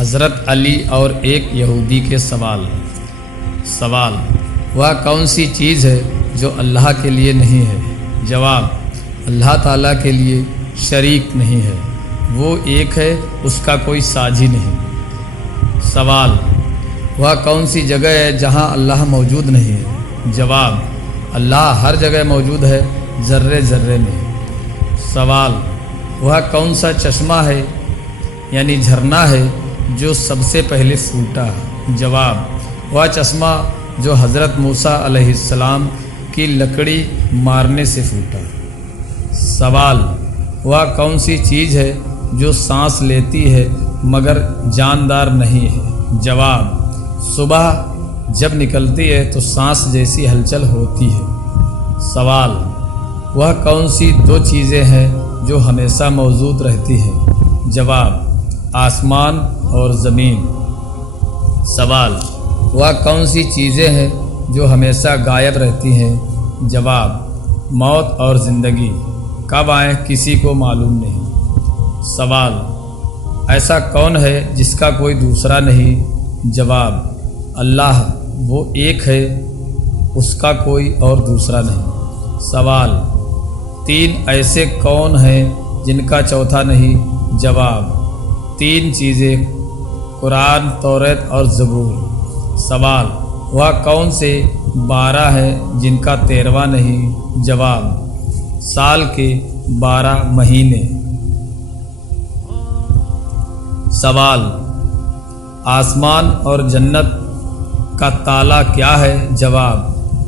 حضرت علی اور ایک یہودی کے سوال۔ وہ کون سی چیز ہے جو اللہ کے لیے نہیں ہے؟ جواب: اللہ تعالیٰ کے لیے شریک نہیں ہے، وہ ایک ہے، اس کا کوئی ساجی نہیں۔ سوال: وہ کون سی جگہ ہے جہاں اللہ موجود نہیں ہے؟ جواب: اللہ ہر جگہ موجود ہے، ذرے ذرے میں۔ سوال: وہ کون سا چشمہ ہے یعنی جھرنا ہے جو سب سے پہلے پھوٹا؟ جواب: وہ چشمہ جو حضرت موسیٰ علیہ السلام کی لکڑی مارنے سے پھوٹا۔ سوال: وہ کون سی چیز ہے جو سانس لیتی ہے مگر جاندار نہیں ہے؟ جواب: صبح جب نکلتی ہے تو سانس جیسی ہلچل ہوتی ہے۔ سوال: وہ کون سی دو چیزیں ہیں جو ہمیشہ موجود رہتی ہیں؟ جواب: آسمان اور زمین۔ سوال: وہ کون سی چیزیں ہیں جو ہمیشہ غائب رہتی ہیں؟ جواب: موت اور زندگی، کب آئیں کسی کو معلوم نہیں۔ سوال: ایسا کون ہے جس کا کوئی دوسرا نہیں؟ جواب: اللہ، وہ ایک ہے، اس کا کوئی اور دوسرا نہیں۔ سوال: تین ایسے کون ہیں جن کا چوتھا نہیں؟ جواب: تین چیزیں، قرآن، تورات اور زبور۔ سوال: وہ کون سے 12 ہیں جن کا 13واں نہیں؟ جواب: سال کے 12 مہینے۔ سوال: آسمان اور جنت کا تالا کیا ہے؟ جواب: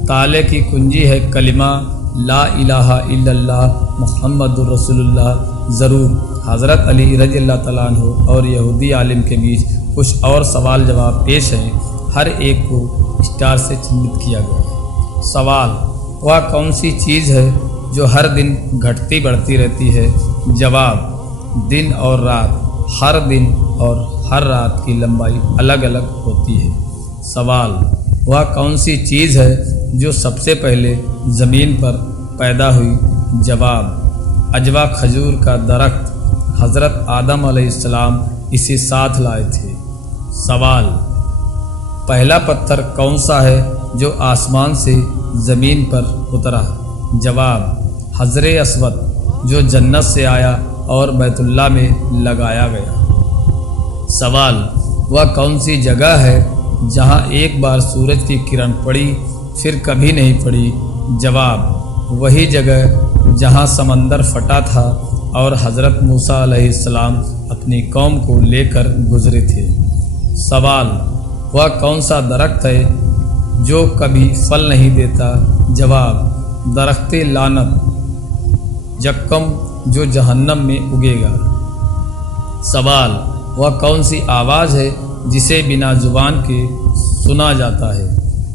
تالے کی کنجی ہے کلمہ لا الہ الا اللہ محمد الرسول اللہ۔ ضرور حضرت علی رضی اللہ تعالیٰ عنہ اور یہودی عالم کے بیچ کچھ اور سوال جواب پیش ہیں، ہر ایک کو اسٹار سے چنبت کیا گیا ہے۔ سوال: وہ کون سی چیز ہے جو ہر دن گھٹتی بڑھتی رہتی ہے؟ جواب: دن اور رات، ہر دن اور ہر رات کی لمبائی الگ الگ ہوتی ہے۔ سوال: وہ کون سی چیز ہے جو سب سے پہلے زمین پر پیدا ہوئی؟ جواب: عجوا کھجور کا درخت، حضرت آدم علیہ السلام اسے ساتھ لائے تھے۔ سوال: پہلا پتھر کون سا ہے جو آسمان سے زمین پر اترا؟ جواب: حجر اسود، جو جنت سے آیا اور بیت اللہ میں لگایا گیا۔ سوال: وہ کون سی جگہ ہے جہاں ایک بار سورج کی کرن پڑی پھر کبھی نہیں پڑی؟ جواب: وہی جگہ جہاں سمندر پھٹا تھا اور حضرت موسیٰ علیہ السلام اپنی قوم کو لے کر گزرے تھے۔ سوال: وہ کون سا درخت ہے جو کبھی پھل نہیں دیتا؟ جواب: درخت لعنت، یکم جو جہنم میں اگے گا۔ سوال: وہ کون سی آواز ہے جسے بنا زبان کے سنا جاتا ہے؟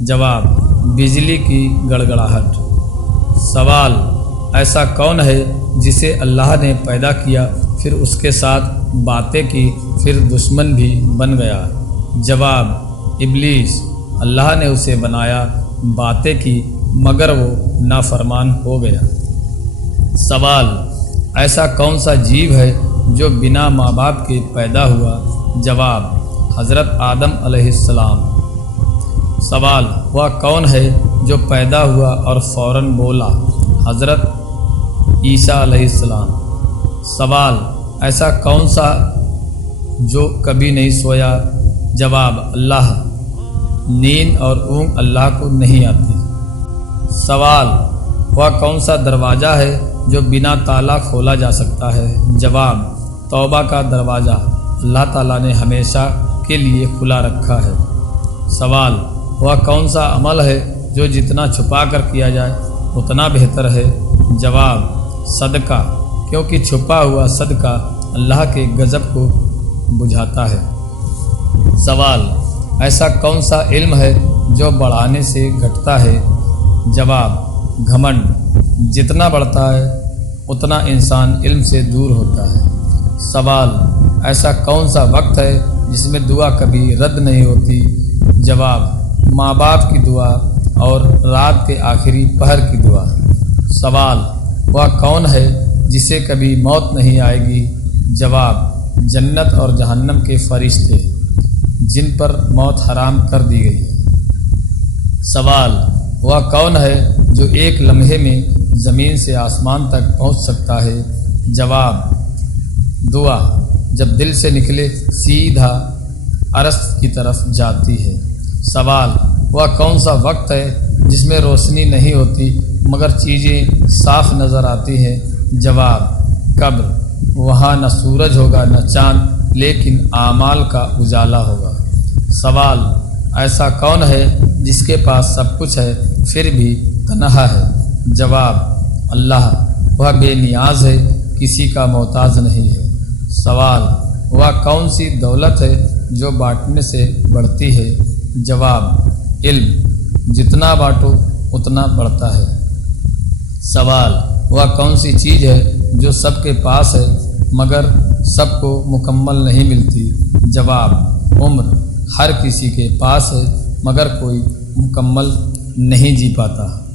جواب: بجلی کی گڑگڑاہٹ۔ سوال: ایسا کون ہے جسے اللہ نے پیدا کیا، پھر اس کے ساتھ باتیں کی، پھر دشمن بھی بن گیا؟ جواب: ابلیس، اللہ نے اسے بنایا، باتیں کی، مگر وہ نافرمان ہو گیا۔ سوال: ایسا کون سا جیو ہے جو بنا ماں باپ کے پیدا ہوا؟ جواب: حضرت آدم علیہ السلام۔ سوال: وہ کون ہے جو پیدا ہوا اور فوراً بولا؟ حضرت عیسیٰ علیہ السلام۔ سوال: ایسا کون سا جو کبھی نہیں سویا؟ جواب: اللہ، نیند اور اونگ اللہ کو نہیں آتی۔ سوال: وہ کون سا دروازہ ہے جو بنا تالا کھولا جا سکتا ہے؟ جواب: توبہ کا دروازہ، اللہ تعالیٰ نے ہمیشہ کے لیے کھلا رکھا ہے۔ سوال: وہ کون سا عمل ہے جو جتنا چھپا کر کیا جائے اتنا بہتر ہے؟ جواب: صدقہ، کیونکہ چھپا ہوا صدقہ اللہ کے غضب کو بجھاتا ہے۔ سوال: ایسا کون سا علم ہے جو بڑھانے سے گھٹتا ہے؟ جواب: گھمنڈ، جتنا بڑھتا ہے اتنا انسان علم سے دور ہوتا ہے۔ سوال: ایسا کون سا وقت ہے جس میں دعا کبھی رد نہیں ہوتی؟ جواب: ماں باپ کی دعا اور رات کے آخری پہر کی دعا۔ سوال: وہ کون ہے جسے کبھی موت نہیں آئے گی؟ جواب: جنت اور جہنم کے فرشتے جن پر موت حرام کر دی گئی ہے۔ سوال، وہ کون ہے جو ایک لمحے میں زمین سے آسمان تک پہنچ سکتا ہے؟ جواب، دعا جب دل سے نکلے سیدھا عرش کی طرف جاتی ہے۔ سوال، وہ کون سا وقت ہے جس میں روشنی نہیں ہوتی مگر چیزیں صاف نظر آتی ہیں؟ جواب، قبر، وہاں نہ سورج ہوگا نہ چاند لیکن اعمال کا اجالا ہوگا۔ سوال، ایسا کون ہے جس کے پاس سب کچھ ہے پھر بھی تنہا ہے؟ جواب، اللہ، وہ بے نیاز ہے، کسی کا محتاج نہیں ہے۔ سوال، وہ کون سی دولت ہے جو بانٹنے سے بڑھتی ہے؟ جواب، علم، جتنا بانٹو اتنا بڑھتا ہے۔ سوال، وہ کون سی چیز ہے جو سب کے پاس ہے مگر سب کو مکمل نہیں ملتی؟ جواب، عمر، ہر کسی کے پاس ہے مگر کوئی مکمل نہیں جی پاتا۔